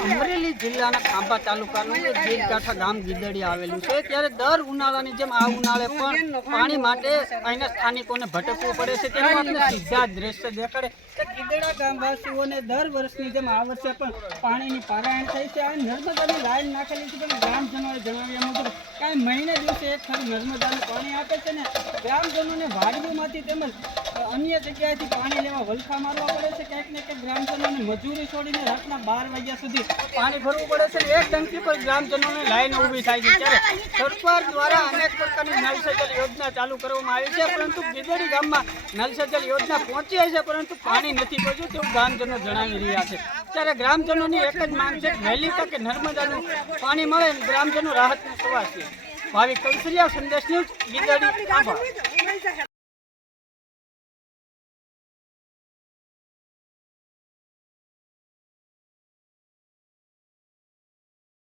અમરેલી જિલ્લાના ખાંભા તાલુકાનું ગીરકાંઠા ગામ ગીદડી આવેલું છે। ત્યારે દર ઉનાળાની જેમ આ ઉનાળે પણ પાણી માટે અહીંના સ્થાનિકોને ભટકવું પડે છે। તેનું આપણે સીધા દ્રશ્ય દેખાડે કે ગીદડા ગામવાસીઓને દર વર્ષની જેમ આ વર્ષે પણ પાણીની પારાયણ થઈ છે। આ નર્મદાની લાઈન નાખેલી છે, પણ ગ્રામજનોએ જણાવ્યા મુજબ કાંઈ મહિને દિવસે એક ખરું નર્મદાનું પાણી આપે છે ને ગ્રામજનોને વાડીઓમાંથી તેમજ અન્ય જગ્યાએથી પાણી લેવા વલખા મારવા પડે છે। ક્યાંક ને ક્યાંક ગ્રામજનોને મજૂરી છોડીને રાતના 12 વાગ્યા સુધી પાણી ભરવું પડે છે। એક ટંકી પર ગ્રામજનોની લાઈન ઊભી થાય છે। ત્યારે સરકાર દ્વારા અનેક પ્રકારની નળ સે જલ યોજના ચાલુ કરવામાં આવી છે, પરંતુ ગીદડી ગામમાં નળ સે જલ યોજના પહોંચી છે, પરંતુ પાણી નથી પહોંચ્યું તેવું ગ્રામજનો જણાવી રહ્યા છે। ત્યારે ગ્રામજનોની એક જ માંગ છે કે વહેલી તકે નર્મદાનું પાણી મળે અને ગ્રામજનો રાહતનો શ્વાસ લે। ભાવિક કંસરિયા, સંદેશ ન્યૂઝ, ગીદડી, આભાર।